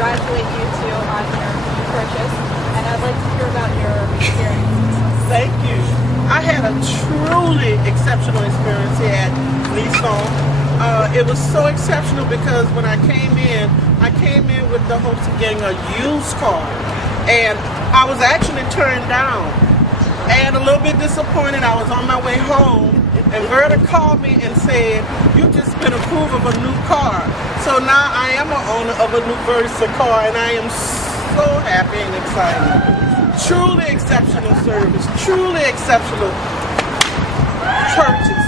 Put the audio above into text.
congratulate you too on your purchase, and I'd like to hear about your experience. Thank you. I had a truly exceptional experience here at Nissan. It was so exceptional because when I came in with the hopes of getting a used car, and I was actually turned down and a little bit disappointed. I was on my way home, and Verta called me and said, "You just been approved of a new car." So now I am an owner of a new Versa car, and I am so happy and excited. Truly exceptional service, truly exceptional churches.